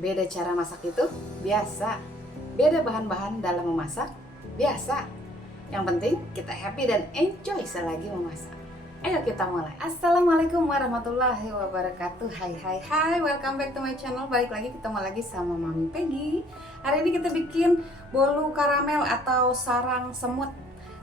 Beda cara masak itu biasa. Beda bahan-bahan dalam memasak biasa. Yang penting kita happy dan enjoy selagi memasak. Ayo kita mulai. Assalamualaikum warahmatullahi wabarakatuh. Hai hai hai, welcome back to my channel. Balik lagi, ketemu lagi sama Mami Peggy. Hari ini kita bikin bolu karamel atau sarang semut.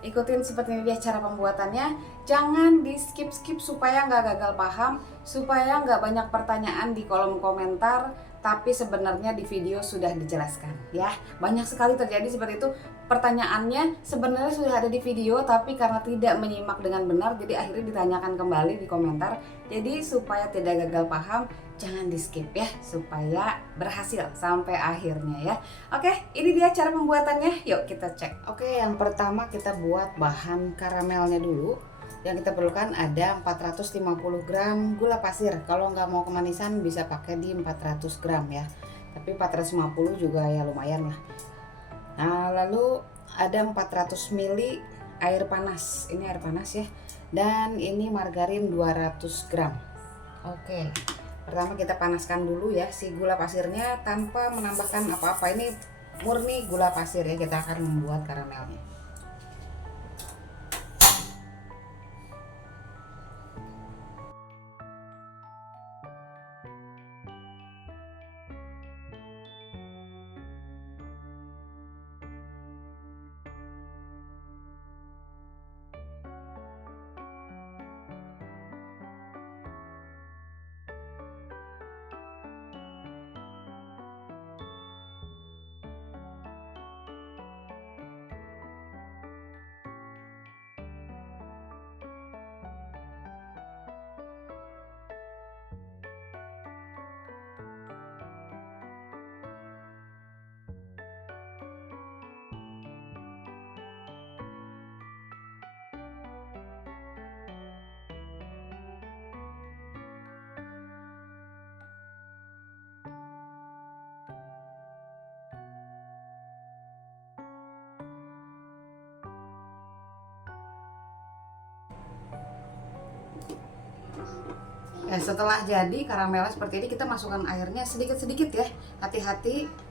Ikutin seperti ini dia cara pembuatannya. Jangan di skip supaya nggak gagal paham, supaya nggak banyak pertanyaan di kolom komentar. Tapi sebenarnya di video sudah dijelaskan ya. Banyak sekali terjadi seperti itu. Pertanyaannya sebenarnya sudah ada di video, tapi karena tidak menyimak dengan benar, jadi akhirnya ditanyakan kembali di komentar. Jadi supaya tidak gagal paham, jangan di skip ya, supaya berhasil sampai akhirnya ya. Oke, ini dia cara pembuatannya. Yuk kita cek. Oke, yang pertama kita buat bahan karamelnya dulu. Yang kita perlukan ada 450 gram gula pasir. Kalau nggak mau kemanisan bisa pakai di 400 gram ya. Tapi 450 juga ya lumayan lah. Nah, lalu ada 400 ml air panas. Ini air panas ya. Dan ini margarin 200 gram. Oke. Pertama kita panaskan dulu ya si gula pasirnya tanpa menambahkan apa-apa. Ini murni gula pasir ya, kita akan membuat karamelnya. Setelah jadi karamelnya seperti ini, kita masukkan airnya sedikit-sedikit ya. Hati-hati.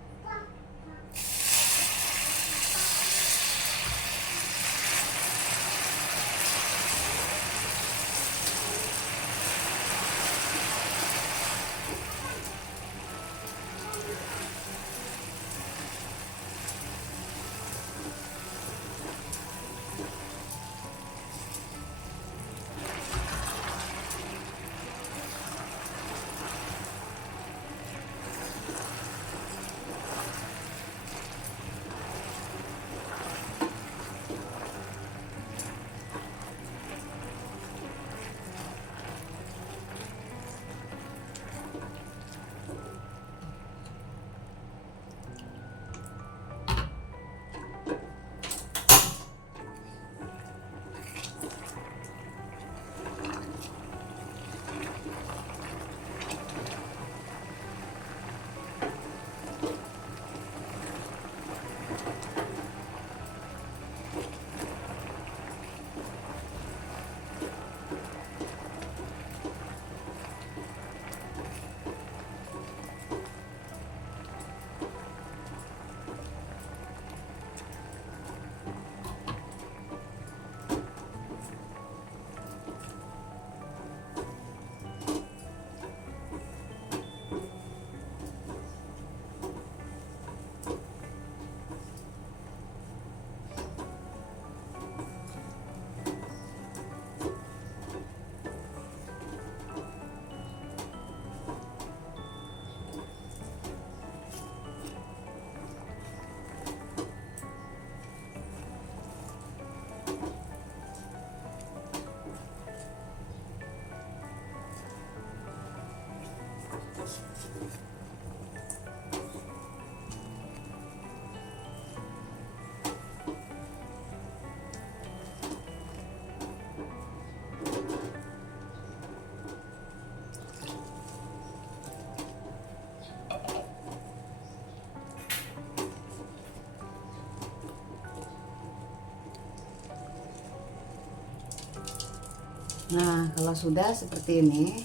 Nah, kalau sudah seperti ini,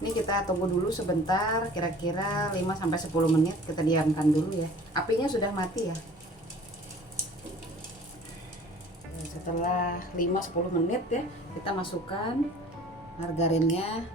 Ini kita tunggu dulu sebentar, kira-kira 5-10 menit kita diamkan dulu ya. Apinya sudah mati ya. Setelah 5-10 menit ya, kita masukkan margarinnya.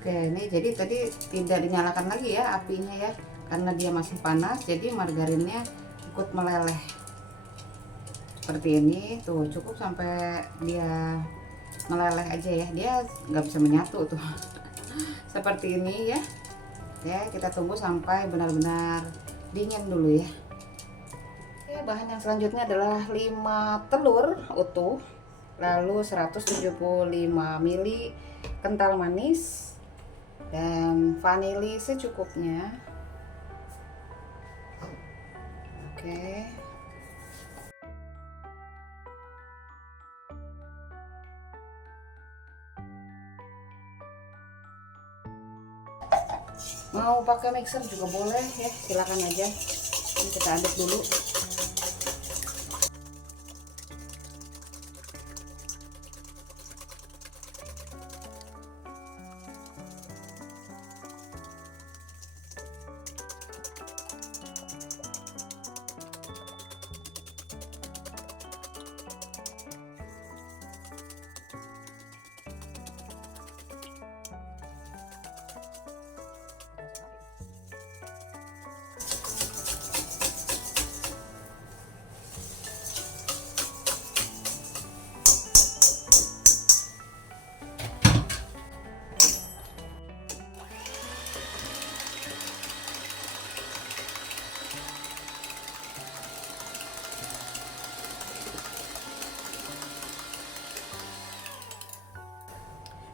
Oke, ini jadi tadi tidak dinyalakan lagi ya apinya ya, karena dia masih panas, jadi margarinnya ikut meleleh. Seperti ini, tuh cukup sampai dia meleleh aja ya, dia nggak bisa menyatu tuh. Seperti ini ya. Ya, kita tunggu sampai benar-benar dingin dulu ya. Oke, bahan yang selanjutnya adalah 5 telur utuh, lalu 175 ml kental manis, dan vanili secukupnya. Oke. Mau pakai mixer juga boleh ya, silakan aja. Ini kita aduk dulu.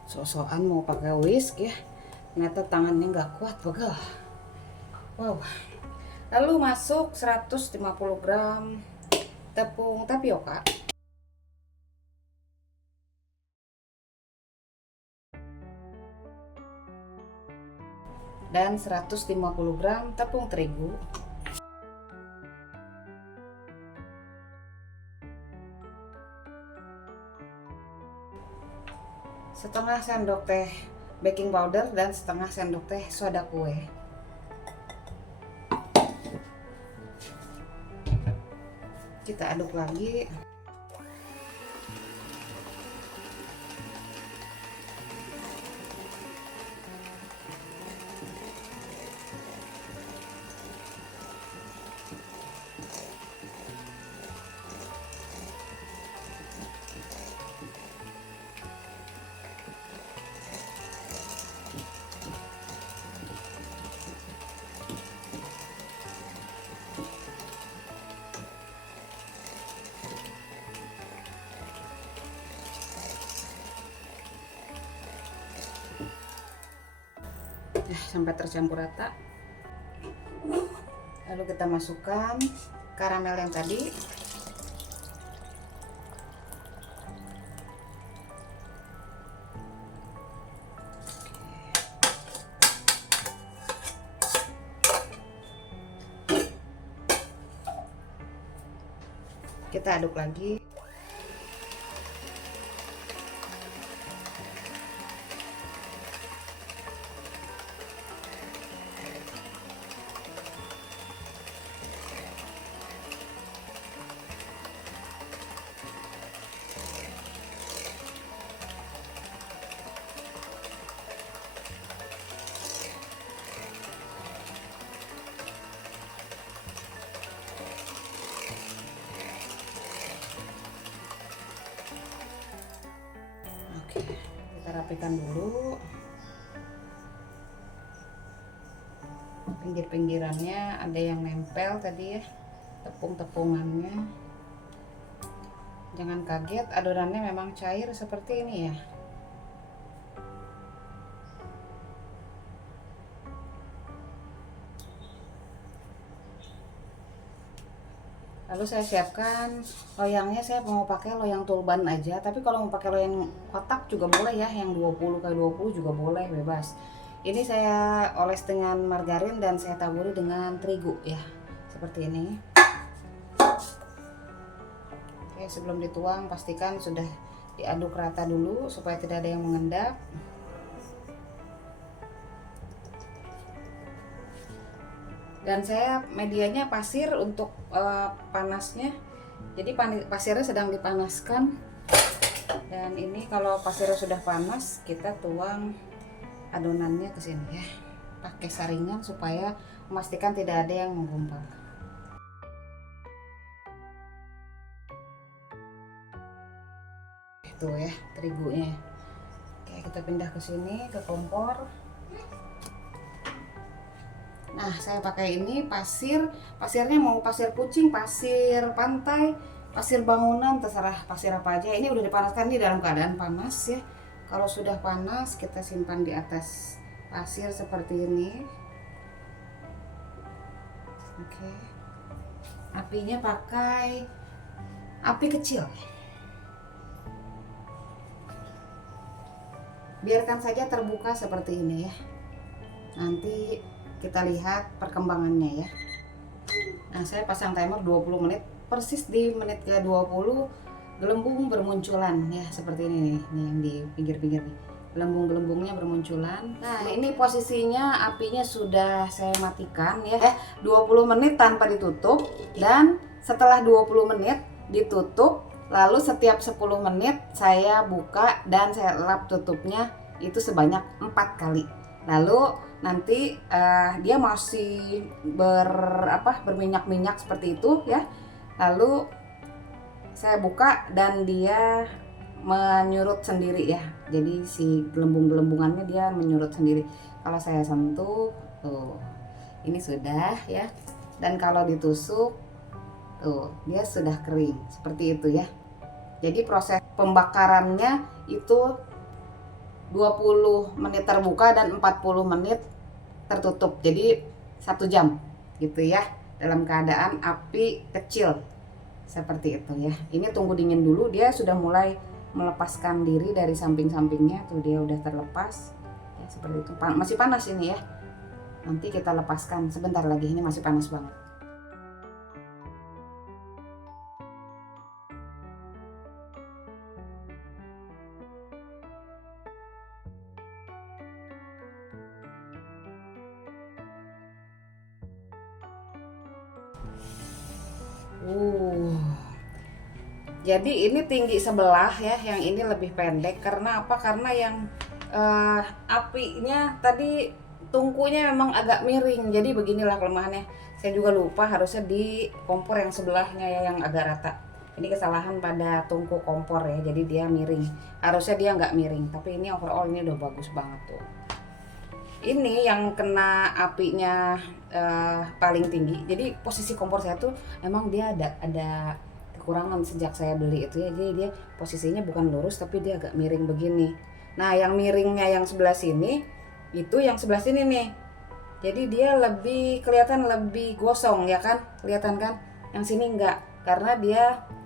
Sok-sokan mau pakai whisk ya, ternyata tangannya nggak kuat, pegel. Wow. Lalu masuk 150 gram tepung tapioka, dan 150 gram tepung terigu, setengah sendok teh baking powder, dan setengah sendok teh soda kue. Kita aduk lagi. Sampai tercampur rata. Lalu kita masukkan karamel yang tadi. Kita aduk lagi. Oke, kita rapikan dulu pinggir-pinggirannya, ada yang nempel tadi ya, tepung-tepungannya. Jangan kaget, adonannya memang cair seperti ini ya. Lalu saya siapkan loyangnya, saya mau pakai loyang tulban aja, tapi kalau mau pakai loyang kotak juga boleh ya, yang 20 kali 20 juga boleh, bebas. Ini saya oles dengan margarin dan saya taburi dengan terigu ya, seperti ini. Oke, sebelum dituang pastikan sudah diaduk rata dulu supaya tidak ada yang mengendap. Dan saya medianya pasir untuk panasnya, jadi pasirnya sedang dipanaskan. Dan ini kalau pasirnya sudah panas, kita tuang adonannya ke sini ya, pakai saringan supaya memastikan tidak ada yang menggumpal. Itu ya terigunya. Oke, kita pindah ke sini, ke kompor. Nah, saya pakai ini pasirnya mau pasir kucing, pasir pantai, pasir bangunan, terserah pasir apa aja. Ini udah dipanaskan, ini dalam keadaan panas ya. Kalau sudah panas, kita simpan di atas pasir seperti ini. Oke. Apinya pakai api kecil. Biarkan saja terbuka seperti ini ya. Nanti kita lihat perkembangannya ya. Nah, saya pasang timer 20 menit, persis di menit ke 20 gelembung bermunculan ya, seperti ini nih, yang di pinggir-pinggir nih. Gelembung-gelembungnya bermunculan. Nah, ini posisinya apinya sudah saya matikan ya. 20 menit tanpa ditutup, dan setelah 20 menit ditutup, lalu setiap 10 menit saya buka dan saya lap tutupnya itu sebanyak 4 kali. Lalu nanti dia masih berminyak-minyak seperti itu ya. Lalu saya buka dan dia menyurut sendiri ya. Jadi si gelembung-gelembungannya dia menyurut sendiri. Kalau saya sentuh tuh, ini sudah ya. Dan kalau ditusuk tuh, dia sudah kering seperti itu ya. Jadi proses pembakarannya itu 20 menit terbuka dan 40 menit tertutup, jadi 1 jam gitu ya, dalam keadaan api kecil seperti itu ya. Ini tunggu dingin dulu, dia sudah mulai melepaskan diri dari samping-sampingnya tuh, dia udah terlepas ya, seperti itu. Masih panas ini ya, nanti kita lepaskan sebentar lagi, ini masih panas banget. Jadi ini tinggi sebelah ya, yang ini lebih pendek. Karena apa? Karena yang apinya tadi tungkunya memang agak miring. Jadi beginilah kelemahannya. Saya juga lupa harusnya di kompor yang sebelahnya ya, yang agak rata. Ini kesalahan pada tungku kompor ya, jadi dia miring. Harusnya dia nggak miring, tapi ini overall ini udah bagus banget tuh. Ini yang kena apinya paling tinggi. Jadi posisi kompor saya tuh emang dia ada kekurangan sejak saya beli itu ya. Jadi dia posisinya bukan lurus tapi dia agak miring begini. Nah, yang miringnya yang sebelah sini itu yang sebelah sini nih. Jadi dia lebih kelihatan lebih gosong ya kan? Kelihatan kan? Yang sini enggak, karena dia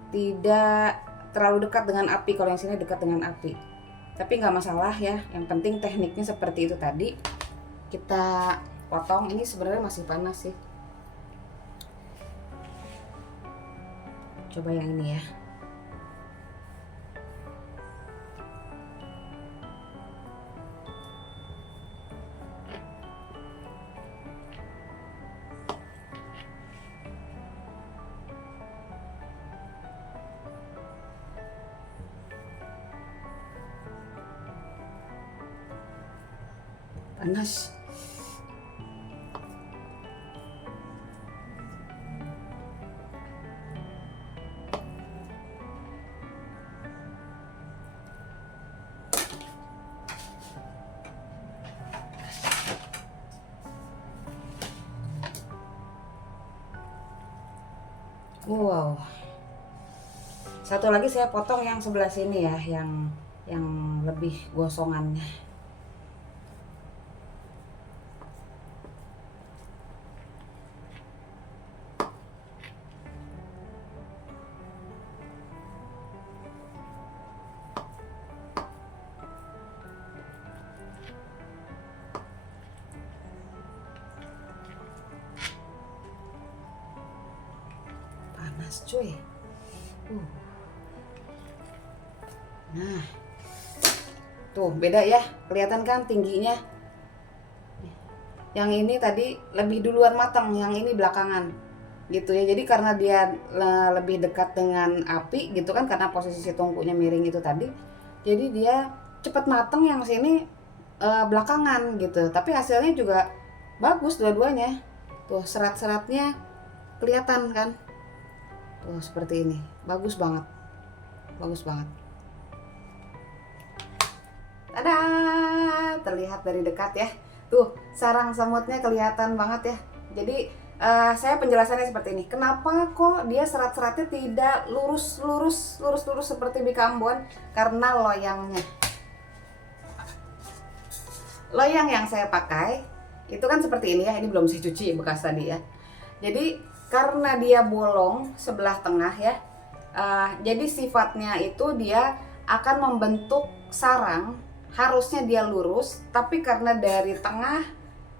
tidak terlalu dekat dengan api. Kalau yang sini dekat dengan api. Tapi nggak masalah ya. Yang penting tekniknya seperti itu tadi. Kita potong. Ini sebenarnya masih panas sih. Coba yang ini ya. Panas. Wow. Satu lagi saya potong yang sebelah sini ya, yang lebih gosongannya. panas cuy. Nah, tuh beda ya, kelihatan kan tingginya. Yang ini tadi lebih duluan matang, yang ini belakangan gitu ya. Jadi karena dia lebih dekat dengan api gitu kan, karena posisi tungkunya miring itu tadi, jadi dia cepat matang. Yang sini belakangan gitu, tapi hasilnya juga bagus dua-duanya. Tuh serat-seratnya kelihatan kan, tuh seperti ini, bagus banget, bagus banget. Tada, terlihat dari dekat ya. Tuh sarang semutnya kelihatan banget ya. Jadi saya penjelasannya seperti ini. Kenapa kok dia serat-seratnya tidak lurus seperti bika ambon? Karena loyangnya. Loyang yang saya pakai itu kan seperti ini ya. Ini belum saya cuci bekas tadi ya. Jadi karena dia bolong sebelah tengah ya. Jadi sifatnya itu dia akan membentuk sarang. Harusnya dia lurus, tapi karena dari tengah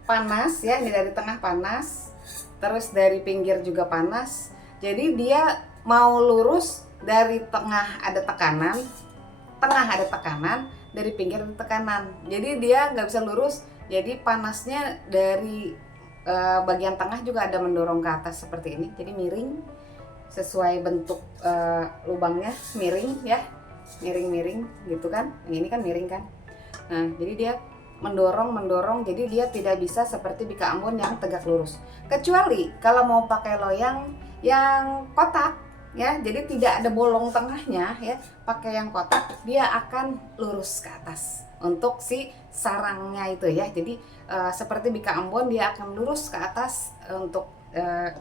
panas ya, ini dari tengah panas, terus dari pinggir juga panas, jadi dia mau lurus, dari tengah ada tekanan, dari pinggir ada tekanan, jadi dia nggak bisa lurus. Jadi panasnya dari bagian tengah juga ada mendorong ke atas seperti ini, jadi miring sesuai bentuk lubangnya, miring ya, miring gitu kan. Yang ini kan miring kan. Nah, jadi dia mendorong, jadi dia tidak bisa seperti bika ambon yang tegak lurus. Kecuali kalau mau pakai loyang yang kotak ya, jadi tidak ada bolong tengahnya ya, pakai yang kotak, dia akan lurus ke atas untuk si sarangnya itu ya. Jadi seperti bika ambon dia akan lurus ke atas untuk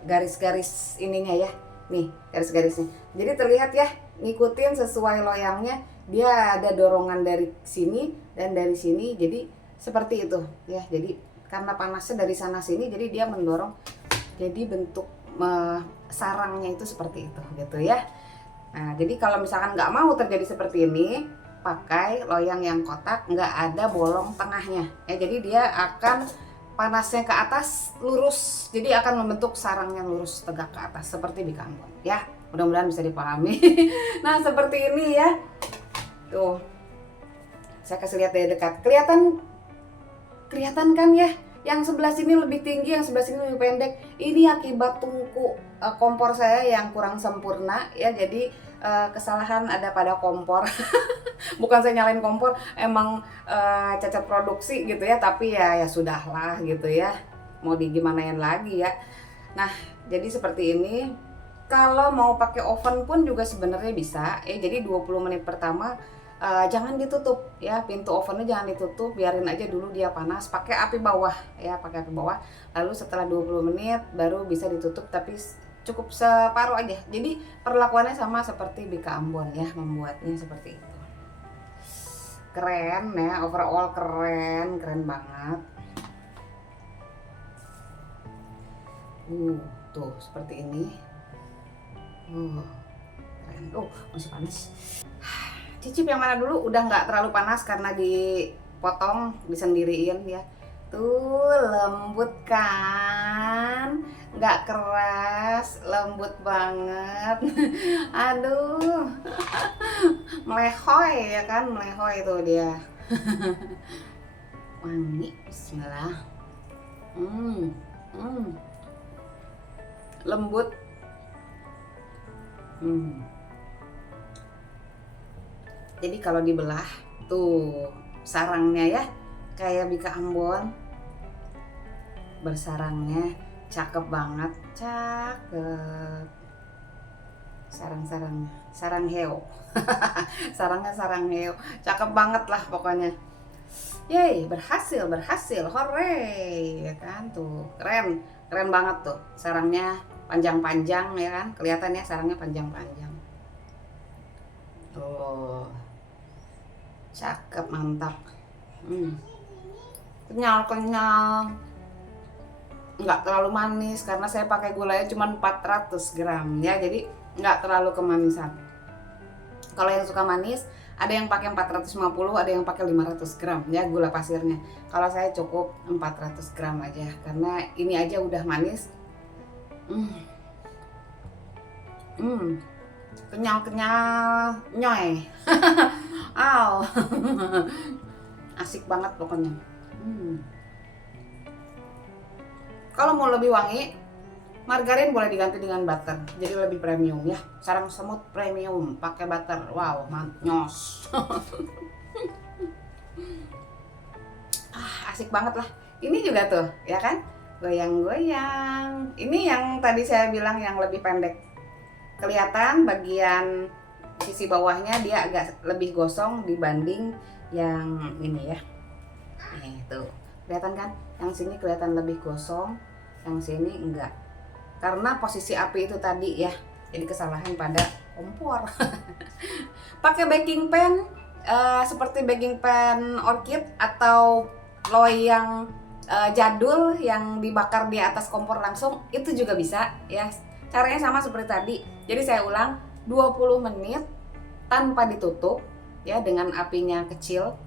garis-garis ininya ya. Nih, garis-garisnya. Jadi terlihat ya, ngikutin sesuai loyangnya. Dia ada dorongan dari sini dan dari sini, jadi seperti itu ya. Jadi karena panasnya dari sana sini, jadi dia mendorong, jadi bentuk sarangnya itu seperti itu gitu ya. Nah, jadi kalau misalkan nggak mau terjadi seperti ini, pakai loyang yang kotak, nggak ada bolong tengahnya ya. Jadi dia akan panasnya ke atas lurus, jadi akan membentuk sarang yang lurus tegak ke atas seperti bika ambon ya. Mudah-mudahan bisa dipahami. Nah, seperti ini ya. Tuh, saya kasih lihat dari dekat. Kelihatan kan ya? Yang sebelah sini lebih tinggi, yang sebelah sini lebih pendek. Ini akibat tungku kompor saya yang kurang sempurna ya. Jadi kesalahan ada pada kompor. Bukan saya nyalain kompor, emang cacat produksi gitu ya. Tapi ya sudahlah gitu ya. Mau digimanain lagi ya. Nah, jadi seperti ini. Kalau mau pakai oven pun juga sebenarnya bisa ya. Jadi 20 menit pertama jangan ditutup ya, pintu ovennya jangan ditutup, biarin aja dulu dia panas, pakai api bawah ya, pakai api bawah. Lalu setelah 20 menit baru bisa ditutup, tapi cukup separuh aja. Jadi perlakuannya sama seperti bika ambon ya, membuatnya seperti itu. Keren ya, overall keren banget. Tuh seperti ini. Keren. Masih panas. Cicip yang mana dulu? Udah nggak terlalu panas karena dipotong, disendiriin ya. Tuh lembut kan, nggak keras, lembut banget. Aduh, melehoy ya kan, melehoy itu dia. Wangi, bismillah. Lembut. Jadi kalau dibelah tuh sarangnya ya, kayak bika ambon, bersarangnya cakep banget, cakep. Sarang-sarangnya, sarang heo. Sarangnya sarang heo, cakep banget lah pokoknya. Yeay, berhasil, hore ya kan. Tuh keren banget tuh, sarangnya panjang-panjang ya kan, kelihatan ya sarangnya panjang-panjang. Tuh cakep, mantap. Kenyal, nggak terlalu manis karena saya pakai gulanya cuma 400 gram ya, jadi nggak terlalu kemanisan. Kalau yang suka manis, ada yang pakai 450, ada yang pakai 500 gram ya gula pasirnya. Kalau saya cukup 400 gram aja karena ini aja udah manis. Kenyal-kenyal nyoy. Aw. Asik banget pokoknya. Kalau mau lebih wangi, margarin boleh diganti dengan butter, jadi lebih premium ya. Sarang semut premium pakai butter. Wow, nyos. Asik banget lah. Ini juga tuh, ya kan? Goyang-goyang. Ini yang tadi saya bilang yang lebih pendek. Kelihatan bagian sisi bawahnya dia agak lebih gosong dibanding yang ini ya. Nih tuh, kelihatan kan? Yang sini kelihatan lebih gosong, yang sini enggak. Karena posisi api itu tadi ya. Jadi kesalahan pada kompor. Pakai baking pan seperti baking pan orchid atau loyang jadul yang dibakar di atas kompor langsung, itu juga bisa ya. Caranya sama seperti tadi. Jadi saya ulang, 20 menit tanpa ditutup ya, dengan apinya kecil.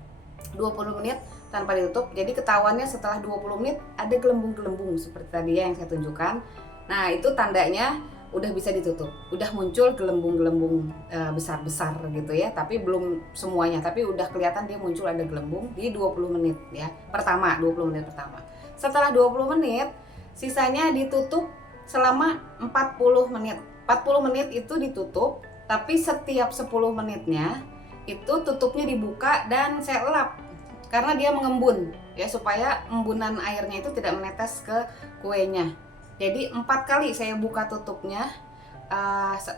20 menit tanpa ditutup. Jadi ketahuannya setelah 20 menit ada gelembung-gelembung seperti tadi ya yang saya tunjukkan. Nah, itu tandanya udah bisa ditutup. Udah muncul gelembung-gelembung besar-besar gitu ya, tapi belum semuanya, tapi udah kelihatan dia muncul ada gelembung di 20 menit ya. Pertama, 20 menit pertama. Setelah 20 menit, sisanya ditutup selama 40 menit. 40 menit itu ditutup, tapi setiap 10 menitnya itu tutupnya dibuka dan saya elap karena dia mengembun ya, supaya embunan airnya itu tidak menetes ke kuenya. Jadi 4 kali saya buka tutupnya,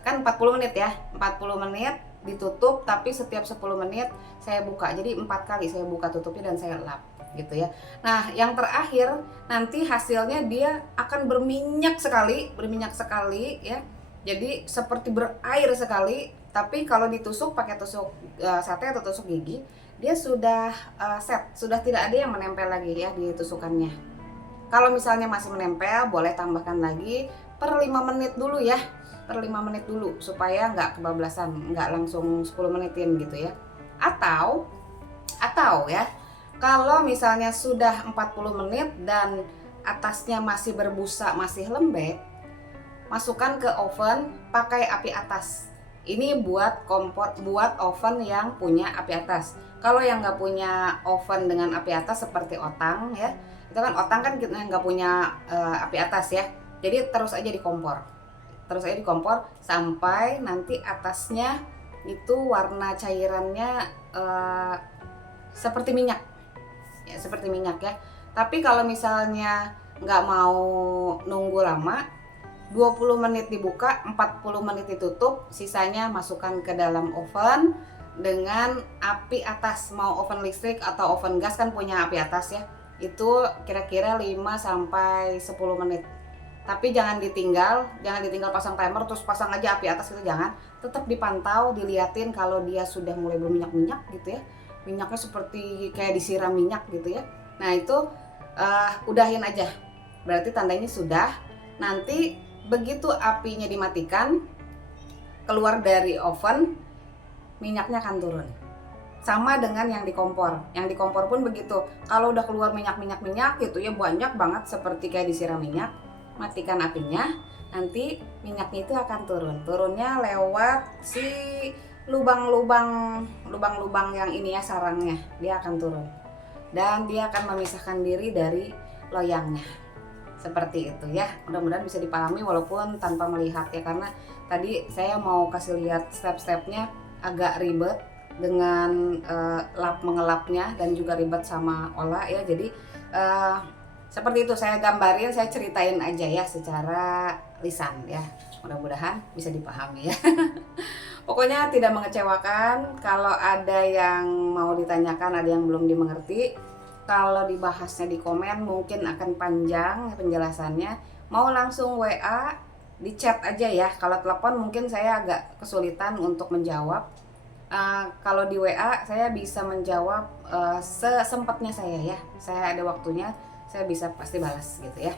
kan 40 menit ya, 40 menit ditutup, tapi setiap 10 menit saya buka. Jadi 4 kali saya buka tutupnya dan saya lap gitu ya. Nah, yang terakhir nanti hasilnya dia akan berminyak sekali ya. Jadi seperti berair sekali, tapi kalau ditusuk pakai tusuk sate atau tusuk gigi, dia sudah set, sudah tidak ada yang menempel lagi ya di tusukannya. Kalau misalnya masih menempel, boleh tambahkan lagi per 5 menit dulu ya, per 5 menit dulu supaya nggak kebablasan, nggak langsung 10 menitin gitu ya. Atau ya, kalau misalnya sudah 40 menit dan atasnya masih berbusa, masih lembek, masukkan ke oven pakai api atas. Ini buat oven yang punya api atas. Kalau yang nggak punya oven dengan api atas seperti otang ya, itu kan otang kan kita nggak punya api atas ya. Jadi terus aja di kompor sampai nanti atasnya itu warna cairannya seperti minyak ya. Tapi kalau misalnya nggak mau nunggu lama, 20 menit dibuka, 40 menit ditutup, sisanya masukkan ke dalam oven dengan api atas. Mau oven listrik atau oven gas kan punya api atas ya. Itu kira-kira 5 sampai 10 menit. Tapi jangan ditinggal pasang timer terus pasang aja api atas, itu jangan. Tetap dipantau, diliatin kalau dia sudah mulai berminyak-minyak gitu ya. Minyaknya seperti kayak disiram minyak gitu ya. Nah, itu udahin aja. Berarti tandanya sudah. Nanti begitu apinya dimatikan, keluar dari oven, minyaknya akan turun. Sama dengan yang di kompor. Yang di kompor pun begitu. Kalau udah keluar minyak gitu ya, banyak banget seperti kayak disiram minyak, matikan apinya, nanti minyaknya itu akan turun. Turunnya lewat si lubang-lubang yang ini ya, sarangnya. Dia akan turun. Dan dia akan memisahkan diri dari loyangnya. Seperti itu ya. Mudah-mudahan bisa dipahami walaupun tanpa melihat ya, karena tadi saya mau kasih lihat step-stepnya agak ribet dengan mengelapnya dan juga ribet sama olah ya. Jadi seperti itu, saya gambarin, saya ceritain aja ya secara lisan ya. Mudah-mudahan bisa dipahami ya. Pokoknya tidak mengecewakan. Kalau ada yang mau ditanyakan, ada yang belum dimengerti, kalau dibahasnya di komen mungkin akan panjang penjelasannya. Mau langsung WA, di chat aja ya. Kalau telepon mungkin saya agak kesulitan untuk menjawab. Kalau di WA saya bisa menjawab sesempatnya saya ya. Saya ada waktunya, saya bisa pasti balas gitu ya.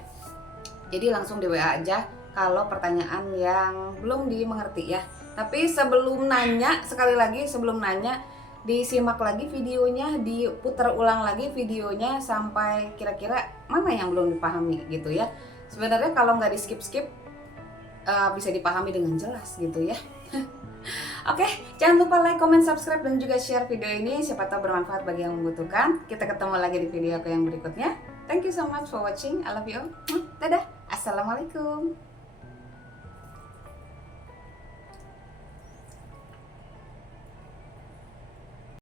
Jadi langsung di WA aja kalau pertanyaan yang belum dimengerti ya. Tapi sebelum nanya, sekali lagi sebelum nanya, disimak lagi videonya, diputar ulang lagi videonya sampai kira-kira mana yang belum dipahami gitu ya. Sebenarnya kalau nggak di skip-skip, bisa dipahami dengan jelas gitu ya. Oke, jangan lupa like, comment, subscribe, dan juga share video ini. Siapa tahu bermanfaat bagi yang membutuhkan. Kita ketemu lagi di video aku yang berikutnya. Thank you so much for watching. I love you all. Dadah. Assalamualaikum.